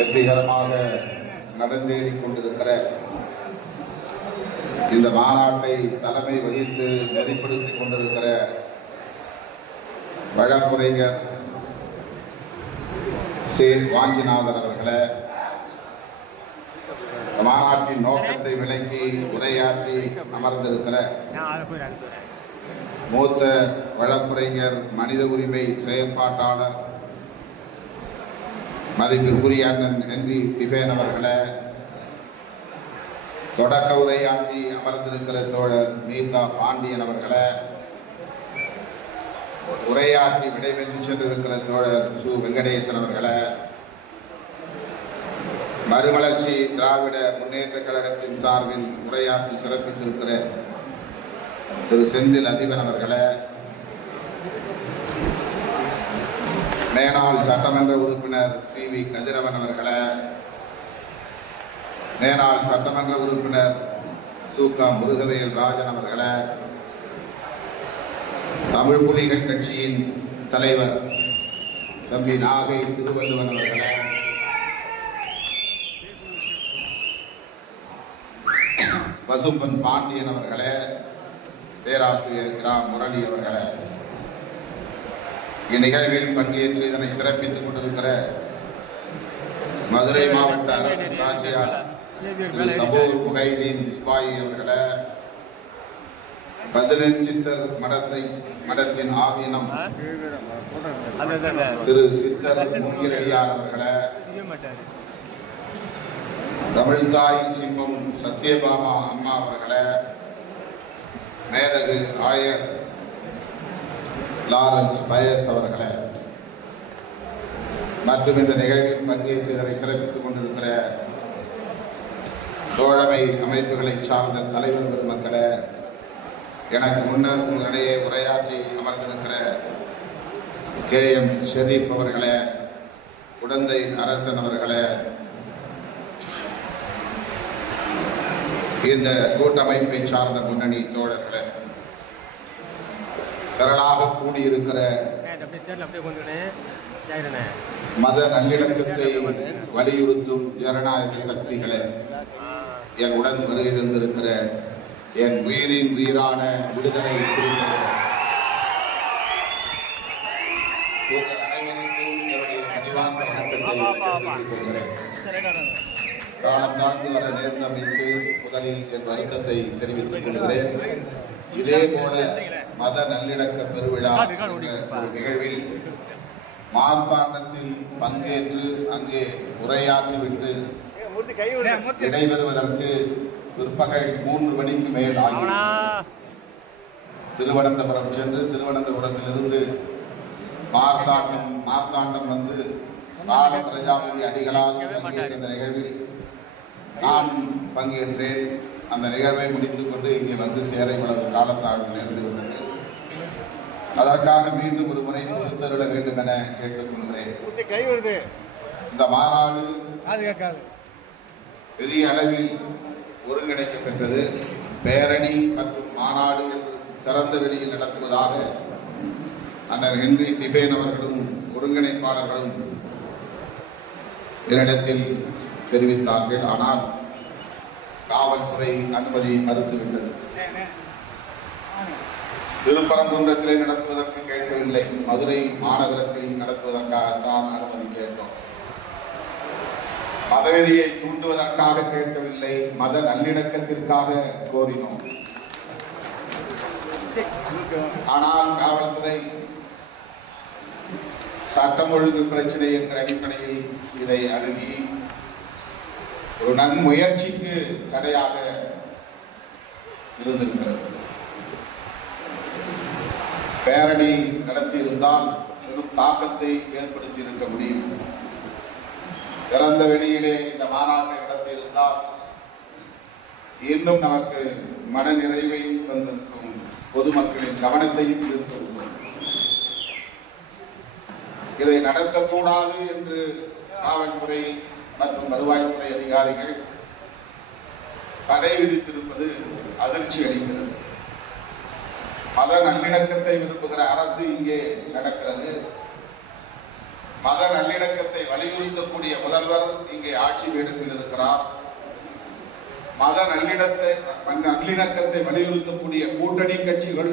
வெற்றிகரமாக நடந்தேறி கொண்டிருக்கிற இந்த மாநாட்டை தலைமை வகித்து நெறிப்படுத்திக் கொண்டிருக்கிற வழக்குரைஞர் சே வாஞ்சிநாதன் அவர்களை மாநாட்டின் நோக்கத்தை விளக்கி உரையாற்றி அமர்ந்திருக்கிற மூத்த வழக்குரைஞர் மனித உரிமை செயற்பாட்டாளர் மதிப்பிற்குரிய அண்ணன் ஹென்றி டிஃபேன் அவர்களை தொடக்க உரையாற்றி அமர்ந்திருக்கிற தோழர் மீதா பாண்டியன் அவர்களை உரையாற்றி விடைபெற்று சென்றிருக்கிற தோழர் சு வெங்கடேசன் அவர்களை மறுமலர்ச்சி திராவிட முன்னேற்ற கழகத்தின் சார்பில் உரையாற்றி சிறப்பித்திருக்கிற திரு செந்தில் அதிபன் அவர்களை மேனாள் சட்டமன்ற உறுப்பினர் பி வி கதிரவன் அவர்களை மேனாள் சட்டமன்ற உறுப்பினர் சூக்கா முருகவேல் ராஜன் அவர்களை தமிழ் புலிகள் கட்சியின் தலைவர் தம்பி நாகை திருவள்ளுவன் அவர்களை பசும்பன் பாண்டியன் அவர்களே பேராசிரியர் இரா முரளி அவர்களே இந்நிகழ்வில் பங்கேற்று இதனை சிறப்பித்துக் கொண்டிருக்கிற மதுரை மாவட்ட அரசு காட்சியார் திரு சபூர் முகைதீன் சிபாயி அவர்களே பதினெண் சித்தர் மடத்தை மடத்தின் ஆதீனம் திரு சித்தர் மூங்கிரடியார் அவர்களே தமிழ்தாய் சிம்மம் சத்யபாமா அம்மா அவர்கள மேதகு ஆயர் லாரன்ஸ் பயஸ் அவர்களை மற்றும் இந்த நிகழ்வில் பங்கேற்று இதனை சிறப்பித்துக் கொண்டிருக்கிற தோழமை அமைப்புகளை சார்ந்த தலைவர் பெருமக்களை எனக்கு முன்னர் உங்களிடையே உரையாற்றி அமர்ந்திருக்கிற கே எம் ஷெரீப் அவர்களே குடந்தை அரசன் அவர்களே இந்த கூட்டமைப்பை சார்ந்த முன்னணி தோழர்களே திரளாக கூடியிருக்கிற மத நல்லிணக்கத்தை வலியுறுத்தும் ஜனநாயக சக்திகளை என் உடன் வருகை தந்திருக்கிற என் உயிரின் உயிரான விடுதலை காலம் தாழ்ந்து வர நேர்ந்தமைக்கு முதலில் என் வருத்தத்தை தெரிவித்துக் கொள்கிறேன் இதே போல மத நல்லிணக்க பெருவிழா என்ற நிகழ்வில் மார்பாண்டத்தில் பங்கேற்று அங்கே உரையாற்றிவிட்டு விடைபெறுவதற்கு பிற்பகல் மூன்று மணிக்கு மேல் ஆகும் திருவனந்தபுரம் சென்று திருவனந்தபுரத்திலிருந்து மார்த்தாண்டம் மார்த்தாண்டம் வந்து பால பிரஜாபதி அடிகளால் பங்கேற்ற நிகழ்வில் நான் பங்கேற்றேன் அந்த நிகழ்வை முடித்துக்கொண்டு இங்கே வந்து சேரை இவ்வளவு காலத்தாழ்வு நேர்ந்து விட்டது அதற்காக மீண்டும் ஒரு முறை கொடுத்தருள வேண்டும் என கேட்டுக்கொள்கிறேன் இந்த மாநாடு பெரிய அளவில் ஒருங்கிணைக்க பெற்றது பேரணி மற்றும் மாநாடு திறந்த வெளியில் நடத்துவதாக அண்ணன் ஹென்றி டிபேன் அவர்களும் ஒருங்கிணைப்பாளர்களும் என்னிடத்தில் தெரிவித்தார்கள் ஆனால் காவல்துறை அனுமதி மறுத்துவிட்டது திருப்பரங்குன்றத்திலே நடத்துவதற்கு கேட்கவில்லை மதுரை மாநகரத்தில் நடத்துவதற்காகத்தான் அனுமதி கேட்டோம் மதவெறியை தூண்டுவதற்காக கேட்கவில்லை மத நல்லிணக்கத்திற்காக கோரினோம் ஆனால் காவல்துறை சட்டம் ஒழுங்கு பிரச்சனை என்ற அடிப்படையில் இதை அணுகி ஒரு நன்முயற்சிக்கு தடையாக இருந்திருக்கிறது பேரணி நடத்தியிருந்தால் பெரும் தாக்கத்தை ஏற்படுத்தியிருக்க முடியும் திறந்த வெளியிலே இந்த மாநாட்டை நடத்தியிருந்தால் இன்னும் நமக்கு மன நிறைவை தந்திருக்கும் பொதுமக்களின் கவனத்தையும் இருந்திருக்கும் இதை நடத்தக்கூடாது என்று காவல்துறை மற்றும் வருவாய்த்துறை அதிகாரிகள் தடை விதித்திருப்பது அதிர்ச்சி அளிக்கிறது மத நல்லிணக்கத்தை விரும்புகிற அரசு இங்கே நடக்கிறது மத நல்லிணக்கத்தை வலியுறுத்தக்கூடிய முதல்வர் இங்கே ஆட்சி பீடத்தில் இருக்கிறார் மத நல்லிணத்தை நல்லிணக்கத்தை வலியுறுத்தக்கூடிய கூட்டணி கட்சிகள்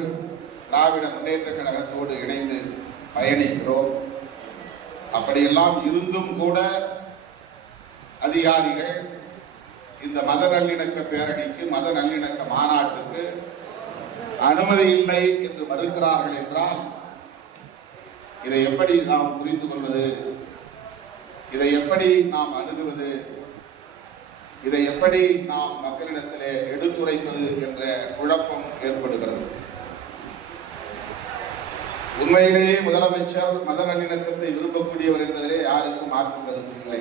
திராவிட முன்னேற்ற கழகத்தோடு இணைந்து பயணிக்கிறோம் அப்படியெல்லாம் இருந்தும் கூட அதிகாரிகள் இந்த மத நல்லிணக்க பேரணிக்கு மத நல்லிணக்க மாநாட்டுக்கு அனுமதி இல்லை என்று மறுக்கிறார்கள் என்றால் இதை எப்படி நாம் புரிந்து கொள்வது இதை எப்படி நாம் அணுகுவது இதை எப்படி நாம் மக்களிடத்திலே எடுத்துரைப்பது என்ற குழப்பம் ஏற்படுகிறது உண்மையிலேயே முதலமைச்சர் மத நல்லிணக்கத்தை விரும்பக்கூடியவர் என்பதிலே யாருக்கும் மாற்றம் கருத்து இல்லை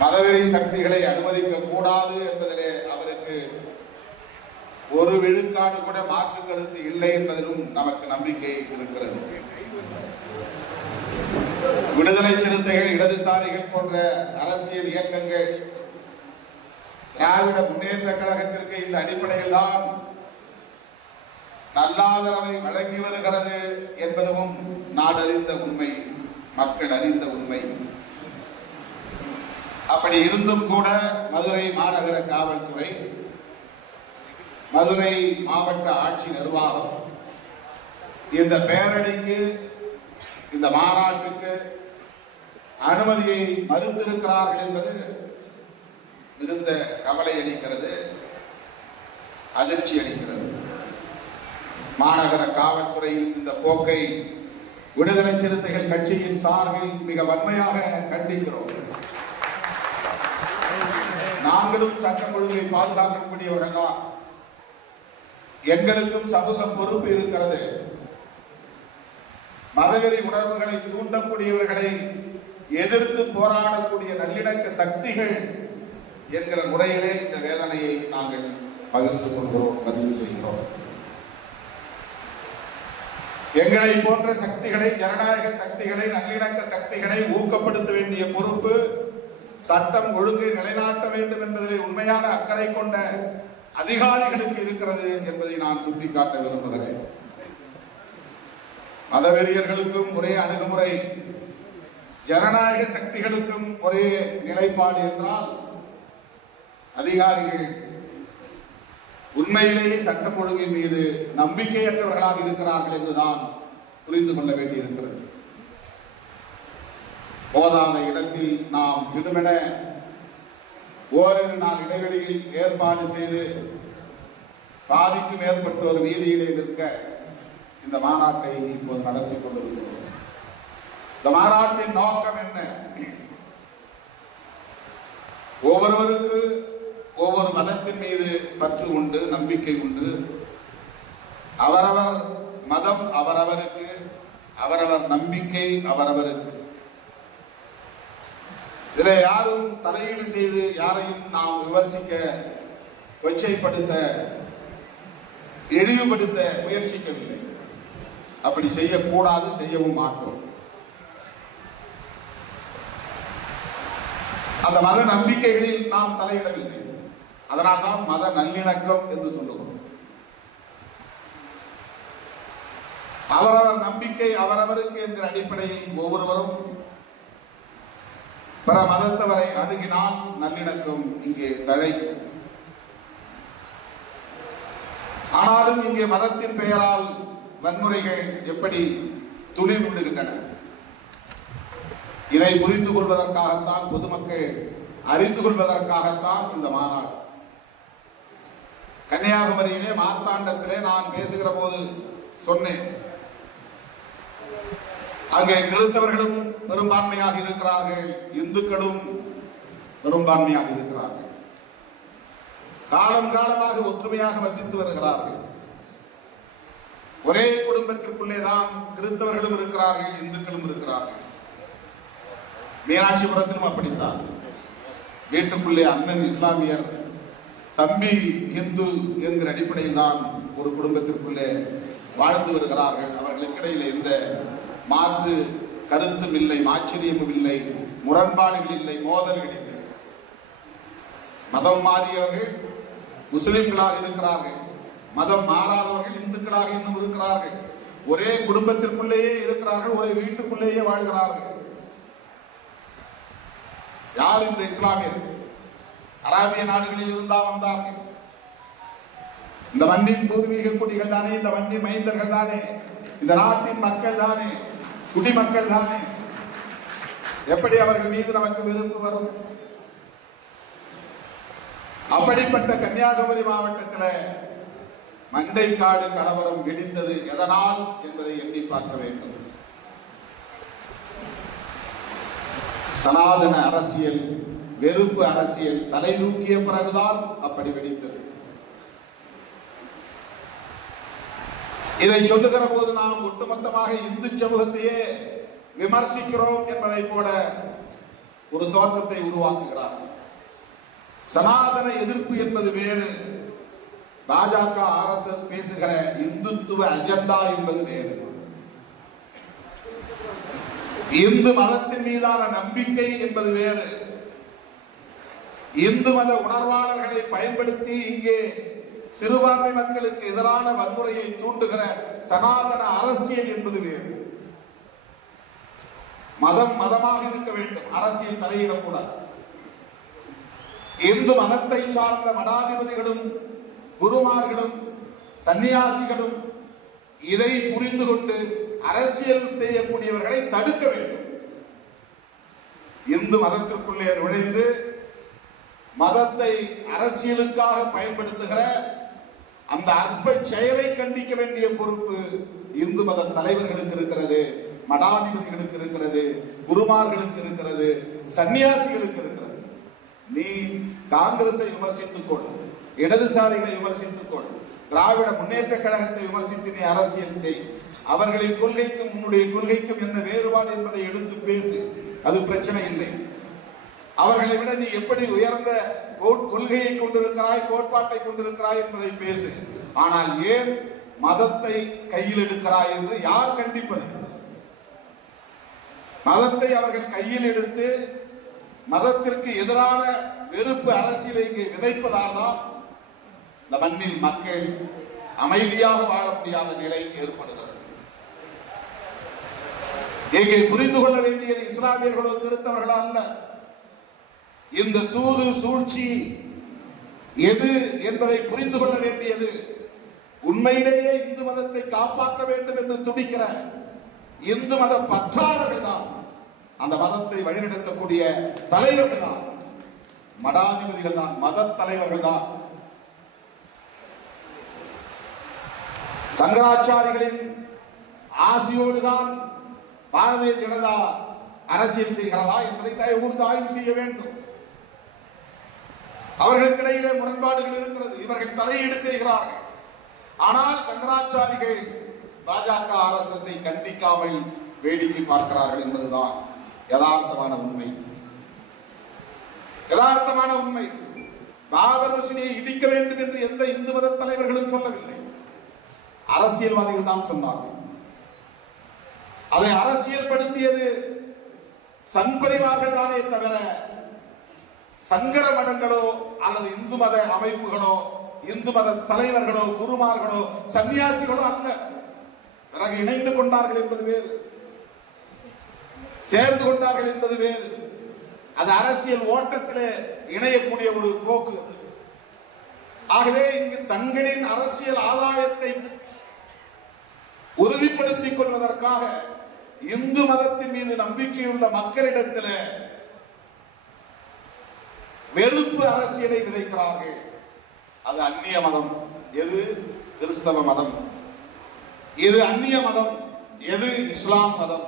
மதவெறி சக்திகளை அனுமதிக்க கூடாது என்பதிலே அவருக்கு ஒரு விழுக்காடு கூட மாற்று கருத்து இல்லை என்பதிலும் நமக்கு நம்பிக்கை இருக்கிறது விடுதலை சிறுத்தைகள் இடதுசாரிகள் போன்ற அரசியல் இயக்கங்கள் திராவிட முன்னேற்ற கழகத்திற்கு இந்த அடிப்படையில் தான் நல்லாதரவை வழங்கி வருகிறது என்பதும் நாடறிந்த உண்மை மக்கள் அறிந்த உண்மை அப்படி இருந்தும் கூட மதுரை மாநகர காவல்துறை மதுரை மாவட்ட ஆட்சி நிர்வாகம் இந்த பேரணிக்கு இந்த மாநாட்டுக்கு அனுமதியை மறுத்திருக்கிறார்கள் என்பது மிகுந்த கவலை அளிக்கிறது அதிர்ச்சி அளிக்கிறது மாநகர காவல்துறை இந்த போக்கை விடுதலை சிறுத்தைகள் கட்சியின் சார்பில் மிக வன்மையாக கண்டிக்கிறோம் நாங்களும் சட்டம் ஒழுங்கை பாதுகாக்கக்கூடியவர்கள் தான் எங்களுக்கும் சமூக பொறுப்பு இருக்கிறது மதவெறி உணர்வுகளை தூண்டக்கூடியவர்களை எதிர்த்து போராடக்கூடிய நல்லிணக்க சக்திகள் என்கிற முறையிலே இந்த வேதனையை நாங்கள் பகிர்ந்து கொள்கிறோம் பதிவு செய்கிறோம் எங்களை போன்ற சக்திகளை ஜனநாயக சக்திகளை நல்லிணக்க சக்திகளை ஊக்கப்படுத்த வேண்டிய பொறுப்பு சட்டம் ஒழுங்கை நிலைநாட்ட வேண்டும் என்பதிலே உண்மையான அக்கறை கொண்ட அதிகாரிகளுக்கு இருக்கிறது என்பதை நான் சுட்டிக்காட்ட விரும்புகிறேன் மதவெறியர்களுக்கும் ஒரே அணுகுமுறை ஜனநாயக சக்திகளுக்கும் ஒரே நிலைப்பாடு என்றால் அதிகாரிகள் உண்மையிலேயே சட்டம் ஒழுங்கின் மீது நம்பிக்கையற்றவர்களாக இருக்கிறார்கள் என்றுதான் புரிந்து கொள்ள வேண்டியிருக்கிறது போதாத இடத்தில் நாம் திடுமென ஓரிரு நாள் இடைவெளியில் ஏற்பாடு செய்து பாதிக்கும் ஒரு வீதியிலே நிற்க இந்த மாநாட்டை இப்போது நடத்தி கொண்டிருக்கிறோம் இந்த மாநாட்டின் நோக்கம் என்ன ஒவ்வொருவருக்கு ஒவ்வொரு மதத்தின் மீது பற்று உண்டு நம்பிக்கை உண்டு அவரவர் மதம் அவரவருக்கு அவரவர் நம்பிக்கை அவரவருக்கு இதை யாரும் தலையீடு செய்து யாரையும் நாம் விமர்சிக்க கொச்சைப்படுத்த இழிவுபடுத்த முயற்சிக்கவில்லை அப்படி செய்யக்கூடாது செய்யவும் மாட்டோம் அந்த மத நம்பிக்கைகளில் நாம் தலையிடவில்லை அதனால் தான் மத நல்லிணக்கம் என்று சொல்லுவோம் அவரவர் நம்பிக்கை அவரவருக்கு என்கிற அடிப்படையில் ஒவ்வொருவரும் பிற மதத்தவரை அணுகினால் நல்லிணக்கம் இங்கே தழைக்கும் ஆனாலும் இங்கே மதத்தின் பெயரால் வன்முறைகள் எப்படி துணை கொண்டிருக்கன இதை புரிந்து கொள்வதற்காகத்தான் பொதுமக்கள் அறிந்து கொள்வதற்காகத்தான் இந்த மாநாடு கன்னியாகுமரியிலே மார்த்தாண்டத்திலே நான் பேசுகிற போது சொன்னேன் அங்கே கிறிஸ்தவர்களும் பெரும்பான்மையாக இருக்கிறார்கள் இந்துக்களும் பெரும்பான்மையாக இருக்கிறார்கள் காலம் காலமாக ஒற்றுமையாக வசித்து வருகிறார்கள் ஒரே குடும்பத்திற்குள்ளேதான் கிறிஸ்தவர்களும் இருக்கிறார்கள் இந்துக்களும் இருக்கிறார்கள் மீனாட்சிபுரத்திலும் அப்படித்தான் வீட்டுக்குள்ளே அண்ணன் இஸ்லாமியர் தம்பி இந்து என்கிற அடிப்படையில் தான் ஒரு குடும்பத்திற்குள்ளே வாழ்ந்து வருகிறார்கள் அவர்களுக்கிடையில் இந்த மாற்று கருத்தும் இல்லை ஆச்சரியமும் இல்லை முரண்பாடுகள் இல்லை மோதல்கள் இல்லை மதம் மாறியவர்கள் முஸ்லிம்களாக இருக்கிறார்கள் மதம் மாறாதவர்கள் இந்துக்களாக இன்னும் இருக்கிறார்கள் ஒரே குடும்பத்திற்குள்ளேயே இருக்கிறார்கள் ஒரே வீட்டுக்குள்ளேயே வாழ்கிறார்கள் யார் இந்த இஸ்லாமியர் அராபிய நாடுகளில் இருந்தா வந்தார்கள் இந்த வண்டியின் பூர்வீக குடிகள் தானே இந்த வண்டி மைந்தர்கள் தானே இந்த நாட்டின் மக்கள் தானே குடிமக்கள் தானே எப்படி அவர்கள் மீது நமக்கு வெறுப்பு வரும் அப்படிப்பட்ட கன்னியாகுமரி மாவட்டத்தில் மண்டைக்காடு கலவரம் இடித்தது எதனால் என்பதை எண்ணி பார்க்க வேண்டும் சனாதன அரசியல் வெறுப்பு அரசியல் தலை நூக்கிய பிறகுதான் அப்படி வெடித்தது இதை சொல்லுகிற போது நாம் ஒட்டுமொத்தமாக இந்து சமூகத்தையே விமர்சிக்கிறோம் என்பதை போல ஒரு தோற்றத்தை உருவாக்குகிறார் சனாதன எதிர்ப்பு என்பது வேறு பாஜக ஆர் எஸ் எஸ் பேசுகிற இந்துத்துவ அஜெண்டா என்பது வேறு இந்து மதத்தின் மீதான நம்பிக்கை என்பது வேறு இந்து மத உணர்வாளர்களை பயன்படுத்தி இங்கே சிறுபான்மை மக்களுக்கு எதிரான வன்முறையை தூண்டுகிற சனாதன அரசியல் என்பது வேறு மதம் மதமாக இருக்க வேண்டும் அரசியல் தலையிடக்கூடாது இந்து மதத்தை சார்ந்த மடாதிபதிகளும் குருமார்களும் சன்னியாசிகளும் இதை புரிந்து கொண்டு அரசியல் செய்யக்கூடியவர்களை தடுக்க வேண்டும் இந்து மதத்திற்குள்ளே நுழைந்து மதத்தை அரசியலுக்காக பயன்படுத்துகிற அந்த அற்ப செயலை கண்டிக்க வேண்டிய பொறுப்பு இந்து மத தலைவர்களுக்கு இருக்கிறது மடாதிபதிகளுக்கு இருக்கிறது குருமார்களுக்கு இருக்கிறது சன்னியாசிகளுக்கு இருக்கிறது நீ காங்கிரஸை விமர்சித்துக் கொள் இடதுசாரிகளை விமர்சித்துக் கொள் திராவிட முன்னேற்ற கழகத்தை விமர்சித்து நீ அரசியல் செய் அவர்களின் கொள்கைக்கும் உன்னுடைய கொள்கைக்கும் என்ன வேறுபாடு என்பதை எடுத்து பேசு அது பிரச்சனை இல்லை அவர்களை விட நீ எப்படி உயர்ந்த கொள்கையை கொண்டிருக்கிறாய் கோட்பாட்டை கொண்டிருக்கிறாய் என்பதை பேசு ஆனால் ஏன் மதத்தை கையில் எடுக்கிறாய் என்று யார் கண்டிப்பது மதத்தை அவர்கள் கையில் எடுத்து மதத்திற்கு எதிரான வெறுப்பு அரசியலை இங்கே விதைப்பதால் தான் இந்த மண்ணில் மக்கள் அமைதியாக வாழ முடியாத நிலை ஏற்படுகிறது இங்கே புரிந்து கொள்ள வேண்டியது இஸ்லாமியர்களோ திருத்தவர்கள் இந்த சூது சூழ்ச்சி எது என்பதை புரிந்து கொள்ள வேண்டியது உண்மையிலேயே இந்து மதத்தை காப்பாற்ற வேண்டும் என்று துடிக்கிற இந்து மத பற்றாளர்கள் தான் அந்த மதத்தை வழிநடத்தக்கூடிய தலைவர்கள் தான் மடாதிபதிகள் தான் மத தலைவர்கள் தான் சங்கராச்சாரிகளின் ஆசியோடு தான் பாரதிய ஜனதா அரசியல் செய்கிறதா என்பதை தயவு கூர்ந்து ஆய்வு செய்ய வேண்டும் அவர்களுக்கிடையிலே முரண்பாடுகள் இருக்கிறது இவர்கள் தலையீடு செய்கிறார்கள் ஆனால் சங்கராச்சாரிகள் பாஜக ஆர் எஸ் எஸ் கண்டிக்காமல் வேடிக்கை பார்க்கிறார்கள் என்பதுதான் யதார்த்தமான உண்மை யதார்த்தமான உண்மை பாபரசினியை இடிக்க வேண்டும் என்று எந்த இந்து மத தலைவர்களும் சொல்லவில்லை அரசியல்வாதிகள் தான் சொன்னார்கள் அதை அரசியல் படுத்தியது சங் பரிவார்கள் தானே தவிர சங்கர மடங்களோ அல்லது இந்து மத அமைப்புகளோ இந்து மத தலைவர்களோ குருமார்களோ சன்னியாசிகளோ அல்ல பிறகு இணைந்து கொண்டார்கள் என்பது வேறு சேர்ந்து கொண்டார்கள் என்பது வேறு அது அரசியல் ஓட்டத்திலே இணையக்கூடிய ஒரு போக்கு ஆகவே இங்கு தங்களின் அரசியல் ஆதாயத்தை உறுதிப்படுத்திக் கொள்வதற்காக இந்து மதத்தின் மீது நம்பிக்கையுள்ள மக்களிடத்தில் வெறுப்பு அரசியலை விதைக்கிறார்கள் அது அந்நிய மதம் எது கிறிஸ்தவ மதம் இது அந்நிய மதம் எது இஸ்லாம் மதம்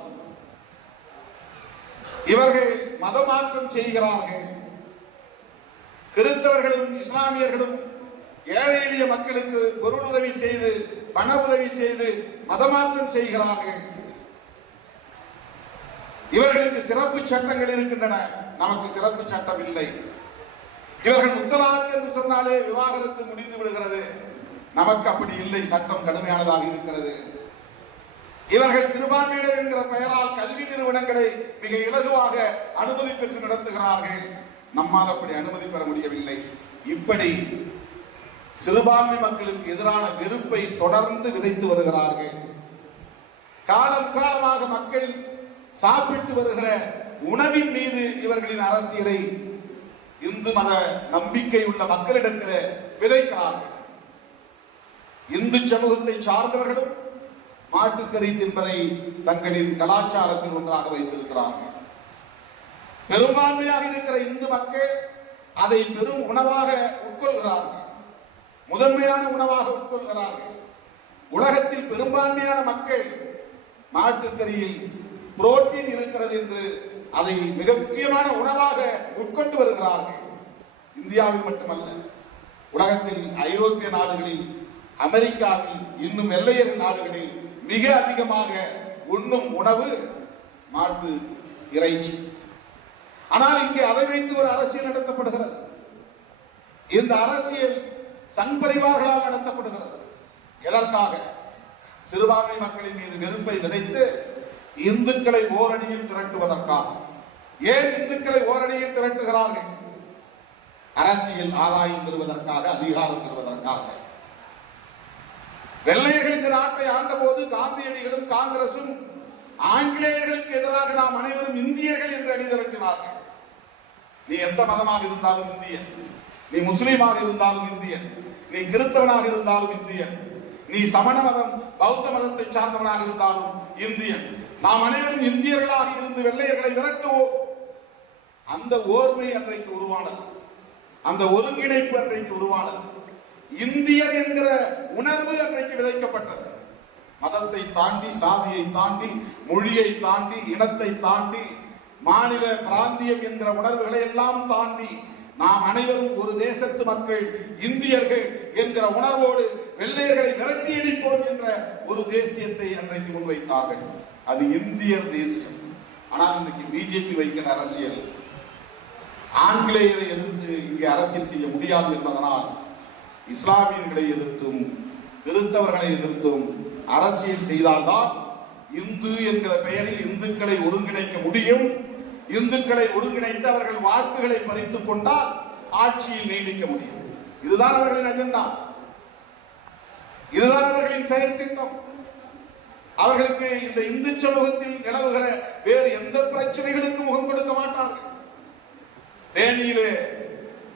இவர்கள் மதமாற்றம் செய்கிறார்கள் கிறிஸ்தவர்களும் இஸ்லாமியர்களும் ஏழை எளிய மக்களுக்கு பொருளுதவி செய்து பண உதவி செய்து மதமாற்றம் செய்கிறார்கள் இவர்களுக்கு சிறப்பு சட்டங்கள் இருக்கின்றன நமக்கு சிறப்பு சட்டம் இல்லை இவர்கள் முத்தலாக என்று சொன்னாலே விவாகரத்து முடிந்து விடுகிறது நமக்கு அப்படி இல்லை சட்டம் கடுமையானதாக இருக்கிறது இவர்கள் சிறுபான்மையினர் என்கிற பெயரால் கல்வி நிறுவனங்களை மிக இலகுவாக அனுமதி பெற்று நடத்துகிறார்கள் நம்மால் அப்படி அனுமதி பெற முடியவில்லை இப்படி சிறுபான்மை மக்களுக்கு எதிரான வெறுப்பை தொடர்ந்து விதைத்து வருகிறார்கள் காலம் காலமாக மக்கள் சாப்பிட்டு வருகிற உணவின் மீது இவர்களின் அரசியலை இந்து மத நம்பிக்கை உள்ள மக்களிடத்தில் விதைக்கிறார்கள் இந்து சமூகத்தை சார்ந்தவர்களும் மாட்டுக்கறி தின்பதை தங்களின் கலாச்சாரத்தில் ஒன்றாக வைத்திருக்கிறார்கள் பெரும்பான்மையாக இருக்கிற இந்து மக்கள் அதை பெரும் உணவாக உட்கொள்கிறார்கள் முதன்மையான உணவாக உட்கொள்கிறார்கள் உலகத்தில் பெரும்பான்மையான மக்கள் மாட்டுக்கறியில் புரோட்டீன் இருக்கிறது என்று அதை மிக முக்கியமான உணவாக உட்கொண்டு வருகிறார்கள் இந்தியாவில் மட்டுமல்ல உலகத்தில் ஐரோப்பிய நாடுகளில் அமெரிக்காவில் இன்னும் எல்லையர் நாடுகளில் மிக அதிகமாக உண்ணும் உணவு மாட்டு இறைச்சி ஆனால் இங்கே அதை வைத்து ஒரு அரசியல் நடத்தப்படுகிறது இந்த அரசியல் சங் பரிவார்களாக நடத்தப்படுகிறது எதற்காக சிறுபான்மை மக்களின் மீது வெறுப்பை விதைத்து இந்துக்களை ஓரணியில் திரட்டுவதற்காக ஏன் இந்துக்களை ஓரணியில் திரட்டுகிறார்கள் அரசியல் ஆதாயம் பெறுவதற்காக அதிகாரம் பெறுவதற்காக வெள்ளையர்கள் இந்த நாட்டை ஆண்டபோது காந்தியடிகளும் காங்கிரசும் ஆங்கிலேயர்களுக்கு எதிராக நாம் அனைவரும் இந்தியர்கள் என்று திரட்டினார்கள் நீ எந்த மதமாக இருந்தாலும் இந்தியன் நீ முஸ்லீமாக இருந்தாலும் இந்தியன் நீ கிறிஸ்தவனாக இருந்தாலும் இந்தியன் நீ சமண மதம் பௌத்த மதத்தை சார்ந்தவனாக இருந்தாலும் இந்தியன் நாம் அனைவரும் இந்தியர்களாக இருந்து வெள்ளையர்களை விரட்டுவோம் அந்த ஓர்மை அன்றைக்கு உருவானது அந்த ஒருங்கிணைப்பு அன்றைக்கு உருவானது இந்தியர் என்கிற உணர்வு அன்றைக்கு விதைக்கப்பட்டது மதத்தை தாண்டி சாதியை தாண்டி மொழியை தாண்டி இனத்தை தாண்டி மாநில பிராந்தியம் என்கிற உணர்வுகளை எல்லாம் தாண்டி நாம் அனைவரும் ஒரு தேசத்து மக்கள் இந்தியர்கள் என்கிற உணர்வோடு வெள்ளையர்களை விரட்டி என்ற ஒரு தேசியத்தை அன்றைக்கு முன்வைத்தார்கள் அது இந்திய தேசியம் ஆனால் இன்னைக்கு பிஜேபி வைக்கிற அரசியல் ஆங்கிலேயரை எதிர்த்து இங்கே அரசியல் செய்ய முடியாது என்பதனால் இஸ்லாமியர்களை எதிர்த்தும் கிறிஸ்தவர்களை எதிர்த்தும் அரசியல் செய்தால்தான் இந்து என்கிற பெயரில் இந்துக்களை ஒருங்கிணைக்க முடியும் இந்துக்களை ஒருங்கிணைத்து அவர்கள் வாக்குகளை பறித்துக் கொண்டால் ஆட்சியில் நீடிக்க முடியும் இதுதான் அவர்களின் அஜெண்டா இதுதான் அவர்களின் செயல் திட்டம் அவர்களுக்கு இந்த இந்து சமூகத்தில் நிலவுகிற வேறு எந்த பிரச்சனைகளுக்கு முகம் கொடுக்க மாட்டார்கள் தேனியிலே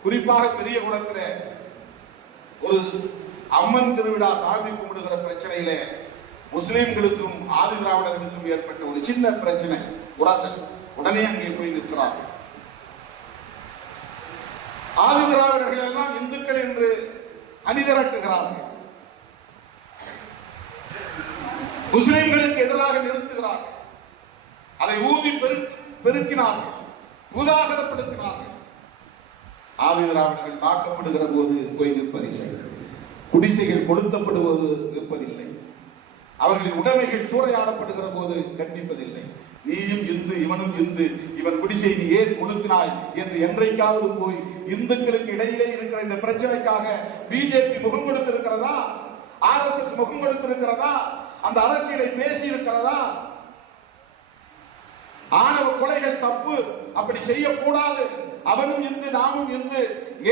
குறிப்பாக பெரிய குளத்தில் ஒரு அம்மன் திருவிழா சாமி கும்பிடுகிற பிரச்சனையிலே முஸ்லிம்களுக்கும் ஆதி திராவிடர்களுக்கும் ஏற்பட்ட ஒரு சின்ன பிரச்சனை உரசன் உடனே அங்கே போய் நிற்கிறார் ஆதி திராவிடர்கள் எல்லாம் இந்துக்கள் என்று அணிதிரட்டுகிறார்கள் முஸ்லிம்களுக்கு எதிராக நிறுத்துகிறார்கள் அதை ஊதி பெருக்கினார்கள் உதாகரப்படுத்தினார்கள் ஆதி திராவிடர்கள் தாக்கப்படுகிற போது போய் நிற்பதில்லை குடிசைகள் கொளுத்தப்படுவது நிற்பதில்லை அவர்களின் உடைமைகள் சூறையாடப்படுகிற போது கண்டிப்பதில்லை நீயும் இந்து இவனும் இந்து இவன் குடிசை நீ ஏன் கொளுத்தினாய் என்று என்றைக்காவது போய் இந்துக்களுக்கு இடையிலே இருக்கிற இந்த பிரச்சனைக்காக பிஜேபி முகம் கொடுத்திருக்கிறதா ஆர் எஸ் எஸ் முகம் கொடுத்திருக்கிறதா அந்த அரசியலை பேசி இருக்கிறதா ஆணவ கொலைகள் தப்பு அப்படி செய்யக்கூடாது அவனும் இந்து நாமும் இந்து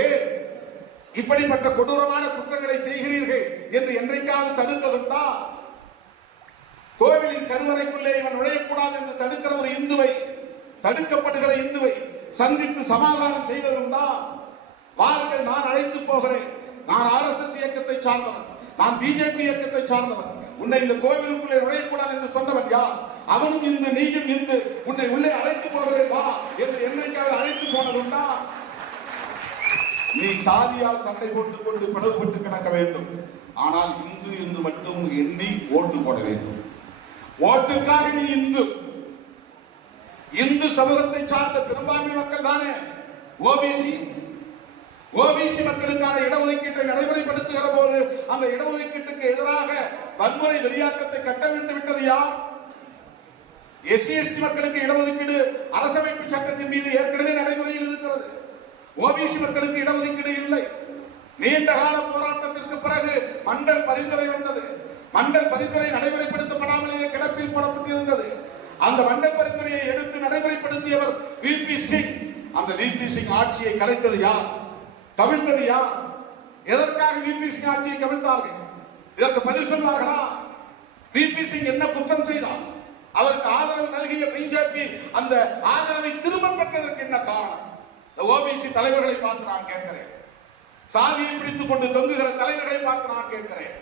ஏன் இப்படிப்பட்ட கொடூரமான குற்றங்களை செய்கிறீர்கள் என்று என்றைக்காவது தடுத்ததுண்டா கோவிலின் கருவறைக்குள்ளே இவன் நுழையக்கூடாது என்று தடுக்கிற ஒரு இந்துவை தடுக்கப்படுகிற இந்துவை சந்தித்து சமாதானம் செய்ததுண்டா வாருங்கள் நான் அழைத்து போகிறேன் நான் ஆர் எஸ் எஸ் இயக்கத்தை சார்ந்தவன் நான் பிஜேபி இயக்கத்தை சார்ந்தவன் உன்னை இந்த கோவிலுக்குள்ளே நுழையக்கூடாது என்று சொன்னவன் யார் அவனும் இந்து நீயும் இந்து உன்னை உள்ளே அழைத்து போகிறேன் வா என்று என்னைக்காக அழைத்து போனதுண்டா நீ சாதியால் சண்டை போட்டுக் கொண்டு பிளவுபட்டு கிடக்க வேண்டும் ஆனால் இந்து என்று மட்டும் எண்ணி ஓட்டு போட வேண்டும் ஓட்டுக்காக நீ இந்து இந்து சமூகத்தை சார்ந்த பெரும்பான்மை மக்கள் தானே ஓபிசி ஓபிசி மக்களுக்கான இடஒதுக்கீட்டை நடைமுறைப்படுத்துகிற போது அந்த இடஒதுக்கீட்டுக்கு எதிராக வன்முறை வெளியாக்கத்தை கட்டவிழ்த்து விட்டது யார் எஸ்சி எஸ்டி மக்களுக்கு இடஒதுக்கீடு அரசமைப்பு சட்டத்தின் மீது ஏற்கனவே நடைமுறையில் இருக்கிறது ஓபிசி மக்களுக்கு இடஒதுக்கீடு இல்லை நீண்ட கால போராட்டத்திற்கு பிறகு மண்டல் பரிந்துரை வந்தது மண்டல் பரிந்துரை நடைமுறைப்படுத்தப்படாமலேயே கிடப்பில் போடப்பட்டிருந்தது அந்த மண்டல் பரிந்துரையை எடுத்து நடைமுறைப்படுத்தியவர் வி பி சிங் அந்த வி பி சிங் ஆட்சியை கலைத்தது யார் கவிழ்ந்தது யார் எதற்காக வி பி சிங் ஆட்சியை கவிழ்த்தார்கள் இதற்கு பதில் சொல்வார்களா விபி சிங் என்ன குற்றம் செய்தார் அவருக்கு ஆதரவு நல்கிய பிஜேபி அந்த ஆதரவை திரும்ப பெற்றதற்கு என்ன காரணம் இந்த ஓபிசி தலைவர்களை பார்த்து நான் கேட்கிறேன் சாதியை பிடித்துக் கொண்டு தொங்குகிற தலைவர்களை பார்த்து நான் கேட்கிறேன்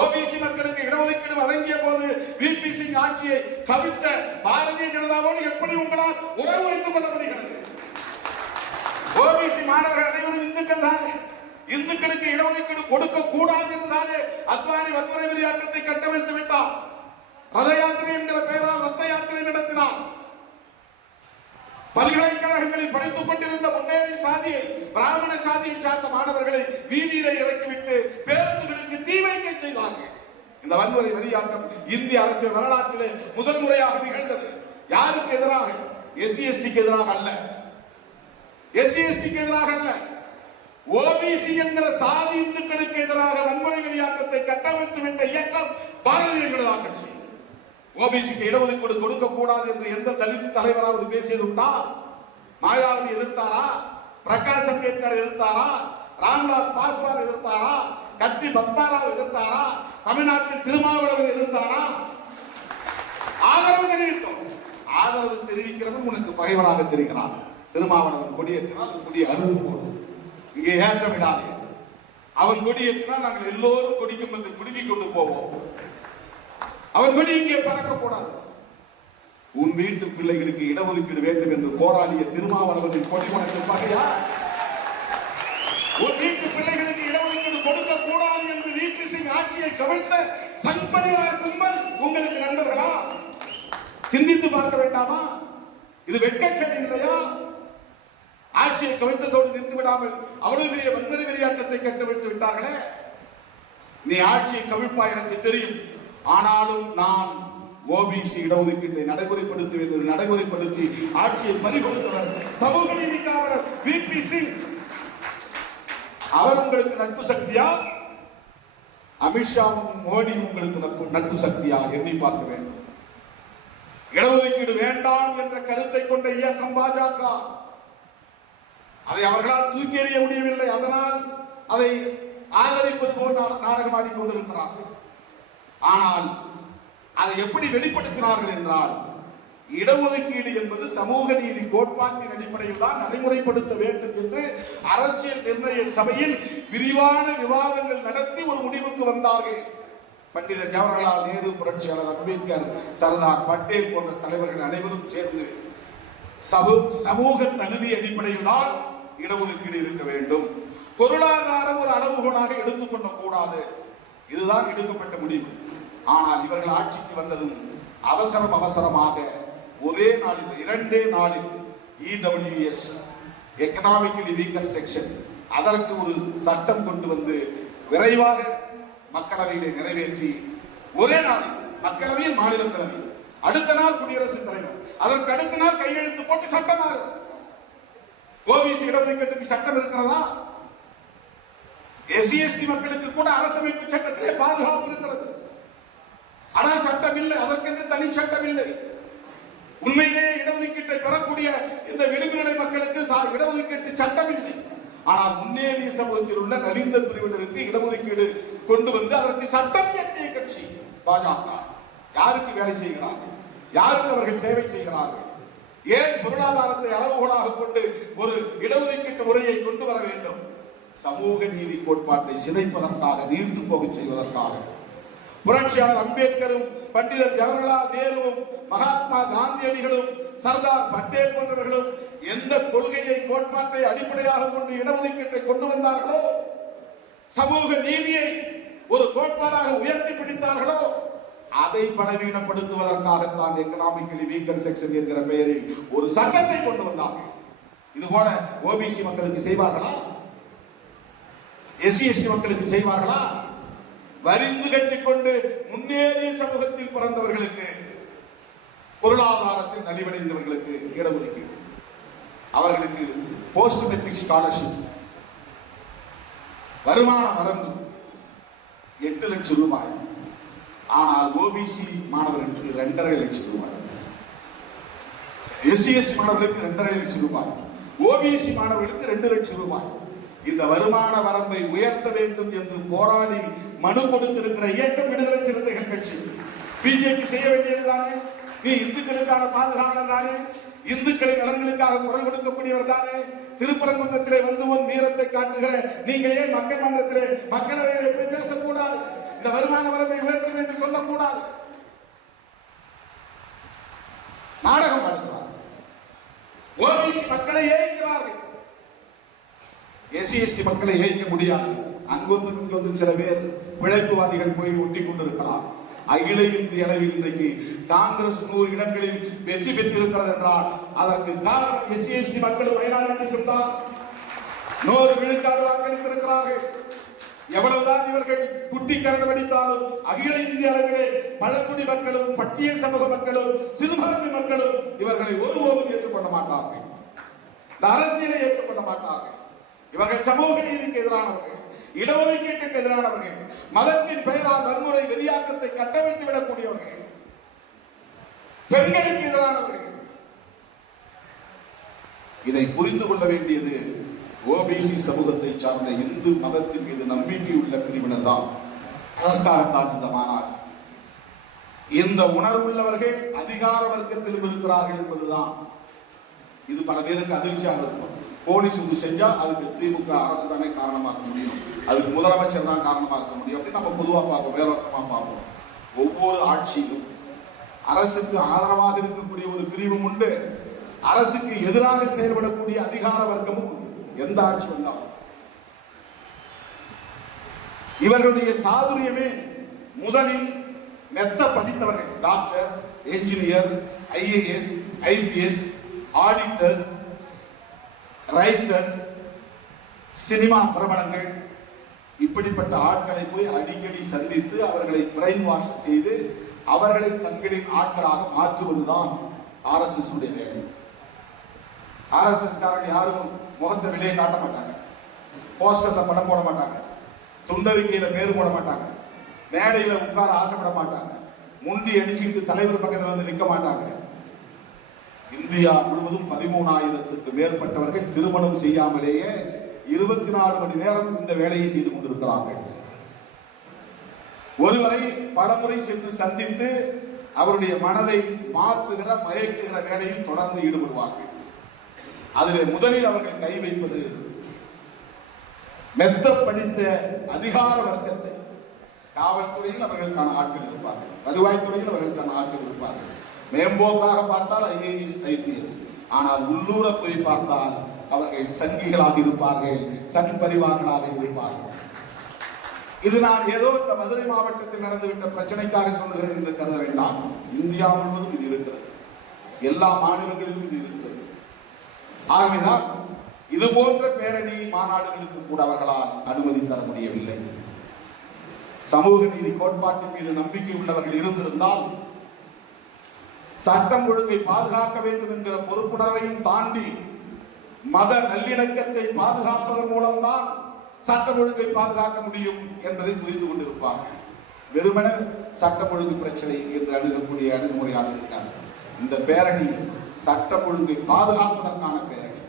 ஓபிசி மக்களுக்கு இடஒதுக்கீடு வழங்கிய போது விபி சிங் ஆட்சியை கவித்த பாரதிய ஜனதாவோடு எப்படி உங்களால் உறவு வைத்துக் கொள்ள முடிகிறது ஓபிசி மாணவர்கள் அனைவரும் இந்துக்கள் தானே இந்துக்களுக்கு இடஒதுக்கீடு கொடுக்க கூடாது என்றாலே அத்வானி வன்முறை விளையாட்டத்தை கட்டமைத்து விட்டார் ரத யாத்திரை என்கிற பெயரால் ரத்த யாத்திரை நடத்தினார் பல்கலைக்கழகங்களில் படித்துக் கொண்டிருந்த முன்னேறி சாதியை பிராமண சாதியை சார்ந்த மாணவர்களை வீதியிலே இறக்கிவிட்டு பேருந்துகளுக்கு தீ வைக்க செய்தார்கள் இந்த வன்முறை வெளியாட்டம் இந்திய அரசியல் வரலாற்றிலே முதல் முறையாக நிகழ்ந்தது யாருக்கு எதிராக எஸ்சி எஸ்டிக்கு எதிராக அல்ல எஸ்சி எஸ்டிக்கு எதிராக அல்ல ஓபிசி என்கிற சாதி இந்துக்களுக்கு எதிராக வன்முறை வெளியாட்டத்தை கட்டமைத்து விட்ட இயக்கம் பாரதிய ஜனதா கட்சி ஓபிசிக்கு இடஒதுக்கீடு கொடுக்க கூடாது என்று எந்த தலித் தலைவராவது பேசியது உண்டா மாயாவதி எதிர்த்தாரா பிரகாஷ் அம்பேத்கர் எதிர்த்தாரா ராம்தாஸ் பாஸ்வான் எதிர்த்தாரா கத்தி பத்மாராவ் எதிர்த்தாரா தமிழ்நாட்டில் திருமாவளவன் எதிர்த்தாரா ஆதரவு தெரிவித்தோம் ஆதரவு தெரிவிக்கிறவன் உனக்கு பகைவராக தெரிகிறான் திருமாவளவன் கொடியேற்றினால் கொடிய அருள் போடும் இங்கே ஏற்ற விடாதே அவன் கொடி ஏற்றினா நாங்கள் எல்லோரும் கொடிக்கும் வந்து குடுங்கி கொண்டு போவோம் அவன் கொடி இங்கே பறக்கக்கூடாது உன் வீட்டு பிள்ளைகளுக்கு இடஒதுக்கீடு வேண்டும் என்று போராடிய திருமாவளவனின் கொடி உனக்கு பகையா உன் வீட்டு பிள்ளைகளுக்கு இடஒதுக்கீடு கொடுக்க கூடாது என்று வீட்டு சிங் ஆட்சியை கவிழ்த்த சங்பரிவார் கும்பல் உங்களுக்கு நண்பர்களா சிந்தித்து பார்க்க வேண்டாமா இது வெட்கக்கேடு இல்லையா ஆட்சியை கவிழ்த்ததோடு நின்று விடாமல் அவ்வளவு பெரிய வன்முறை விளையாட்டத்தை வைத்து விட்டார்களே நீ ஆட்சியை கவிழ்ப்பா எனக்கு தெரியும் ஆனாலும் நான் ஓபிசி இடஒதுக்கீட்டை நடைமுறைப்படுத்தி என்று நடைமுறைப்படுத்தி ஆட்சியை பறிகொடுத்தவர் சமூக நீதி காவலர் வி பி சிங் அவர் உங்களுக்கு நட்பு சக்தியா அமித்ஷாவும் மோடி உங்களுக்கு நட்பு நட்பு சக்தியா எண்ணி பார்க்க வேண்டும் இடஒதுக்கீடு வேண்டாம் என்ற கருத்தை கொண்ட இயக்கம் பாஜக அதை அவர்களால் தூக்கி எறிய முடியவில்லை அதனால் அதை ஆதரிப்பது போல் நாடகமாடி கொண்டிருக்கிறார்கள் ஆனால் அதை எப்படி வெளிப்படுத்தினார்கள் என்றால் இடஒதுக்கீடு என்பது சமூக நீதி கோட்பாட்டின் அடிப்படையில் தான் நடைமுறைப்படுத்த வேண்டும் என்று அரசியல் நிர்ணய சபையில் விரிவான விவாதங்கள் நடத்தி ஒரு முடிவுக்கு வந்தார்கள் பண்டித ஜவஹர்லால் நேரு புரட்சியாளர் அம்பேத்கர் சர்தார் பட்டேல் போன்ற தலைவர்கள் அனைவரும் சேர்ந்து சமூக தகுதி அடிப்படையில் தான் இடஒதுக்கீடு இருக்க வேண்டும் பொருளாதாரம் ஒரு அளவுகோலாக எடுத்துக்கொள்ள கூடாது இதுதான் எடுக்கப்பட்ட முடிவு ஆனால் இவர்கள் ஆட்சிக்கு வந்ததும் அவசரம் அவசரமாக ஒரே நாளில் இரண்டே நாளில் இடபிள்யூஎஸ் எக்கனாமிக்கலி வீக்கர் செக்ஷன் அதற்கு ஒரு சட்டம் கொண்டு வந்து விரைவாக மக்களவையிலே நிறைவேற்றி ஒரே நாளில் மக்களவையில் மாநிலங்களவை அடுத்த நாள் குடியரசுத் தலைவர் அதற்கு அடுத்த நாள் கையெழுத்து போட்டு சட்டமாக ஓபிசி இடஒதுக்கீட்டுக்கு சட்டம் இருக்கிறதா எஸ்சி எஸ்டி மக்களுக்கு கூட அரசமைப்பு சட்டத்திலே பாதுகாப்பு இருக்கிறது ஆனால் சட்டம் இல்லை அதற்கென்று தனி சட்டம் இல்லை உண்மையிலே இடஒதுக்கீட்டை பெறக்கூடிய இந்த விடுமுறை மக்களுக்கு இடஒதுக்கீட்டு சட்டம் இல்லை ஆனால் முன்னேறிய சமூகத்தில் உள்ள நலிந்த பிரிவினருக்கு இடஒதுக்கீடு கொண்டு வந்து அதற்கு சட்டம் இயற்றிய கட்சி பாஜக யாருக்கு வேலை செய்கிறார்கள் யாருக்கு அவர்கள் சேவை செய்கிறார்கள் ஏன் பொருளாதாரத்தை அளவுகோலாக கொண்டு ஒரு இடஒதுக்கீட்டு முறையை கொண்டு வர வேண்டும் சமூக நீதி கோட்பாட்டை சிதைப்பதற்காக நீர்த்து போக செய்வதற்காக புரட்சியாளர் அம்பேத்கரும் பண்டிதர் ஜவஹர்லால் நேருவும் மகாத்மா காந்தியடிகளும் சர்தார் பட்டேல் போன்றவர்களும் எந்த கொள்கையை கோட்பாட்டை அடிப்படையாக கொண்டு இடஒதுக்கீட்டை கொண்டு வந்தார்களோ சமூக நீதியை ஒரு கோட்பாடாக உயர்த்தி பிடித்தார்களோ அதை பலவீனப்படுத்துவதற்காகத்தான் எக்கனாமிக்கலி வீக்கர் செக்ஷன் என்கிற பெயரில் ஒரு சட்டத்தை கொண்டு வந்தார்கள் இது போல ஓபிசி மக்களுக்கு செய்வார்களா எஸ்சி எஸ்டி மக்களுக்கு செய்வார்களா வரிந்து கட்டிக்கொண்டு முன்னேறிய சமூகத்தில் பிறந்தவர்களுக்கு பொருளாதாரத்தில் நலிவடைந்தவர்களுக்கு இடஒதுக்கீடு அவர்களுக்கு போஸ்ட் மெட்ரிக் ஸ்காலர்ஷிப் வருமான வரம்பு எட்டு லட்சம் ரூபாய் ஆனால் ஓபிசி மாணவர்களுக்கு ரெண்டரை லட்சம் ரூபாய் எஸ்சிஎஸ்டி மாணவர்களுக்கு ரெண்டரை லட்சம் ரூபாய் ஓபிசி மாணவர்களுக்கு ரெண்டு லட்சம் ரூபாய் இந்த வருமான வரம்பை உயர்த்த வேண்டும் என்று போராடி மனு கொடுத்திருக்கிற இயக்கம் விடுதலை சிறுத்தைகள் கட்சி பிஜேபி செய்ய வேண்டியது தானே நீ இந்துக்களுக்கான பாதுகாவலர் தானே இந்துக்களின் நலன்களுக்காக குரல் கொடுக்கக்கூடியவர் தானே திருப்பரங்குன்றத்திலே வந்து உன் வீரத்தை காட்டுகிற நீங்கள் ஏன் மக்கள் மன்றத்திலே மக்களவையை போய் பேசக்கூடாது இந்த வருமான வரம்பை உயர்த்தும் என்று சொல்லக்கூடாது நாடகம் ஆடுகிறார் மக்களை ஏய்க்கிறார்கள் எஸ்சி எஸ்டி மக்களை ஏய்க்க முடியாது அங்கொன்று இங்கொன்று சில பேர் பிழைப்புவாதிகள் போய் ஒட்டி கொண்டிருக்கலாம் அகில இந்திய அளவில் இன்றைக்கு காங்கிரஸ் நூறு இடங்களில் வெற்றி பெற்றிருக்கிறது என்றால் அதற்கு காரணம் எஸ்சி எஸ்டி மக்கள் வயநாடு தான் நூறு விழுக்காடு வாக்களித்திருக்கிறார்கள் எவ்வளவுதான் இவர்கள் குட்டி கரடு படித்தாலும் அகில இந்திய அளவிலே பழங்குடி மக்களும் பட்டியல் சமூக மக்களும் சிறுபான்மை மக்களும் இவர்களை ஒருபோதும் ஏற்றுக்கொள்ள மாட்டார்கள் அரசியலை ஏற்றுக்கொள்ள மாட்டார்கள் இவர்கள் சமூக நீதிக்கு எதிரானவர்கள் இடஒதுக்கீட்டுக்கு எதிரானவர்கள் மதத்தின் பெயரால் வன்முறை வெறியாக்கத்தை கட்டமைத்து விடக்கூடியவர்கள் பெண்களுக்கு எதிரானவர்கள் இதை புரிந்து கொள்ள வேண்டியது ஓபிசி சமூகத்தை சார்ந்த இந்து மதத்தின் மீது நம்பிக்கை உள்ள பிரிவினர் தான் அதற்காகத்தான் இந்த மாநாடு இந்த உணர்வுள்ளவர்கள் அதிகார வர்க்கத்தில் இருக்கிறார்கள் என்பதுதான் இது பல பேருக்கு அதிர்ச்சியாக இருக்கும் போலீஸ் இப்படி செஞ்சால் அதுக்கு திமுக அரசு தானே காரணமாக இருக்க முடியும் அதுக்கு முதலமைச்சர் தான் காரணமாக இருக்க முடியும் அப்படின்னு நம்ம பொதுவாக பார்ப்போம் வேறமாக பார்ப்போம் ஒவ்வொரு ஆட்சியிலும் அரசுக்கு ஆதரவாக இருக்கக்கூடிய ஒரு பிரிவும் உண்டு அரசுக்கு எதிராக செயல்படக்கூடிய அதிகார வர்க்கமும் உண்டு எந்த ஆட்சி வந்தாலும் இவர்களுடைய சாதுரியமே முதலில் மெத்த படித்தவர்கள் doctor engineer IAS IPS auditors writers cinema பிரபலங்கள் இப்படிப்பட்ட ஆட்களை போய் அடிக்கடி சந்தித்து அவர்களை பிரெயின் வாஷ் செய்து அவர்களை தங்களின் ஆட்களாக மாற்றுவதுதான் எஸ் உடைய வேலை எஸ் காரர்கள் யாரும் முகத்தை வெளியே காட்ட மாட்டாங்க போஸ்டர்ல படம் போட மாட்டாங்க துண்டறிக்கையில பேர் போட மாட்டாங்க மேடையில உட்கார ஆசைப்பட மாட்டாங்க முண்டி அடிச்சுக்கிட்டு தலைவர் பக்கத்தில் வந்து நிற்க மாட்டாங்க இந்தியா முழுவதும் பதிமூணாயிரத்துக்கு மேற்பட்டவர்கள் திருமணம் செய்யாமலேயே இருபத்தி நாலு மணி நேரம் இந்த வேலையை செய்து கொண்டிருக்கிறார்கள் ஒருவரை பலமுறை சென்று சந்தித்து அவருடைய மனதை மாற்றுகிற மயக்குகிற வேலையில் தொடர்ந்து ஈடுபடுவார்கள் அதில் முதலில் அவர்கள் கை வைப்பது மெத்த படித்த அதிகார வர்க்கத்தை காவல்துறையில் அவர்களுக்கான ஆட்கள் இருப்பார்கள் வருவாய்த்துறையில் அவர்களுக்கான ஆட்கள் இருப்பார்கள் மேம்போக்காக பார்த்தால் ஐஏஎஸ் ஐபிஎஸ் ஆனால் உள்ளூர போய் பார்த்தால் அவர்கள் சங்கிகளாக இருப்பார்கள் சங் பரிவார்களாக இருப்பார்கள் இது நான் ஏதோ இந்த மதுரை மாவட்டத்தில் நடந்துவிட்ட பிரச்சனைக்காக சொல்லுகிறேன் என்று கருத வேண்டாம் இந்தியா முழுவதும் இது இருக்கிறது எல்லா மாநிலங்களிலும் இது இருக்கிறது ஆகவேதான் இது போன்ற பேரணி மாநாடுகளுக்கு கூட அவர்களால் அனுமதி தர முடியவில்லை சமூக நீதி கோட்பாட்டின் மீது நம்பிக்கை உள்ளவர்கள் இருந்திருந்தால் சட்டம் ஒழுங்கை பாதுகாக்க வேண்டும் என்கிற பொறுப்புணர்வையும் தாண்டி மத நல்லிணக்கத்தை பாதுகாப்பதன் மூலம்தான் சட்டம் ஒழுங்கை பாதுகாக்க முடியும் என்பதை புரிந்து கொண்டிருப்பாங்க வெறுமன சட்டம் ஒழுங்கு பிரச்சனை என்று அணுகக்கூடிய அணுகுமுறையாக இருக்காங்க இந்த பேரணி சட்டம் ஒழுங்கை பாதுகாப்பதற்கான பேரணி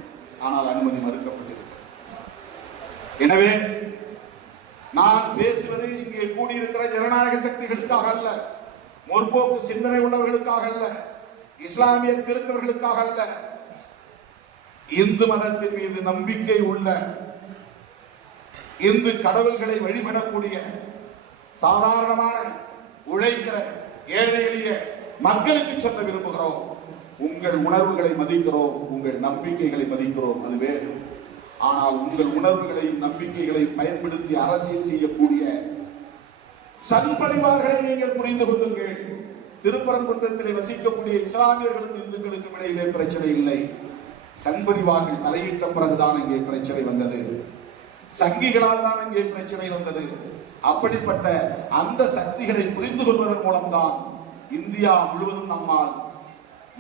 ஆனால் அனுமதி மறுக்கப்பட்டிருக்கிறது எனவே நான் பேசுவது இங்கே கூடியிருக்கிற ஜனநாயக சக்திகளுக்காக அல்ல முற்போக்கு சிந்தனை உள்ளவர்களுக்காக அல்ல இஸ்லாமிய திருத்தவர்களுக்காக அல்ல இந்து மதத்தின் மீது நம்பிக்கை உள்ள இந்து கடவுள்களை வழிபடக்கூடிய சாதாரணமான உழைக்கிற ஏழை எளிய மக்களுக்கு செல்ல விரும்புகிறோம் உங்கள் உணர்வுகளை மதிக்கிறோம் உங்கள் நம்பிக்கைகளை மதிக்கிறோம் அது வேறு ஆனால் உங்கள் உணர்வுகளையும் நம்பிக்கைகளையும் பயன்படுத்தி அரசியல் செய்யக்கூடிய சன் பரிவார்களை நீங்கள் புரிந்து கொள்ளுங்கள் திருப்பரங்குன்றத்தில் வசிக்கக்கூடிய இஸ்லாமியர்களும் இந்துக்களுக்கும் இடையிலே பிரச்சனை இல்லை சங்பரிவார்கள் தலையிட்ட பிறகுதான் இங்கே பிரச்சனை வந்தது சங்கிகளால் தான் இங்கே பிரச்சனை வந்தது அப்படிப்பட்ட அந்த சக்திகளை புரிந்து கொள்வதன் மூலம்தான் இந்தியா முழுவதும் நம்மால்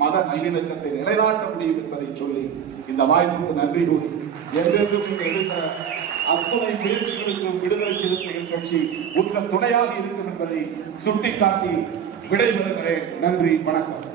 மத நல்லிணக்கத்தை நிலைநாட்ட முடியும் என்பதை சொல்லி இந்த வாய்ப்புக்கு நன்றி கூறி என்றென்றும் நீங்கள் அத்தனை முயற்சிகளுக்கும் விடுதலை சிறுத்தைகள் கட்சி உங்கள் துணையாக இருக்கும் என்பதை சுட்டிக்காட்டி விடைபெறுகிறேன் நன்றி வணக்கம்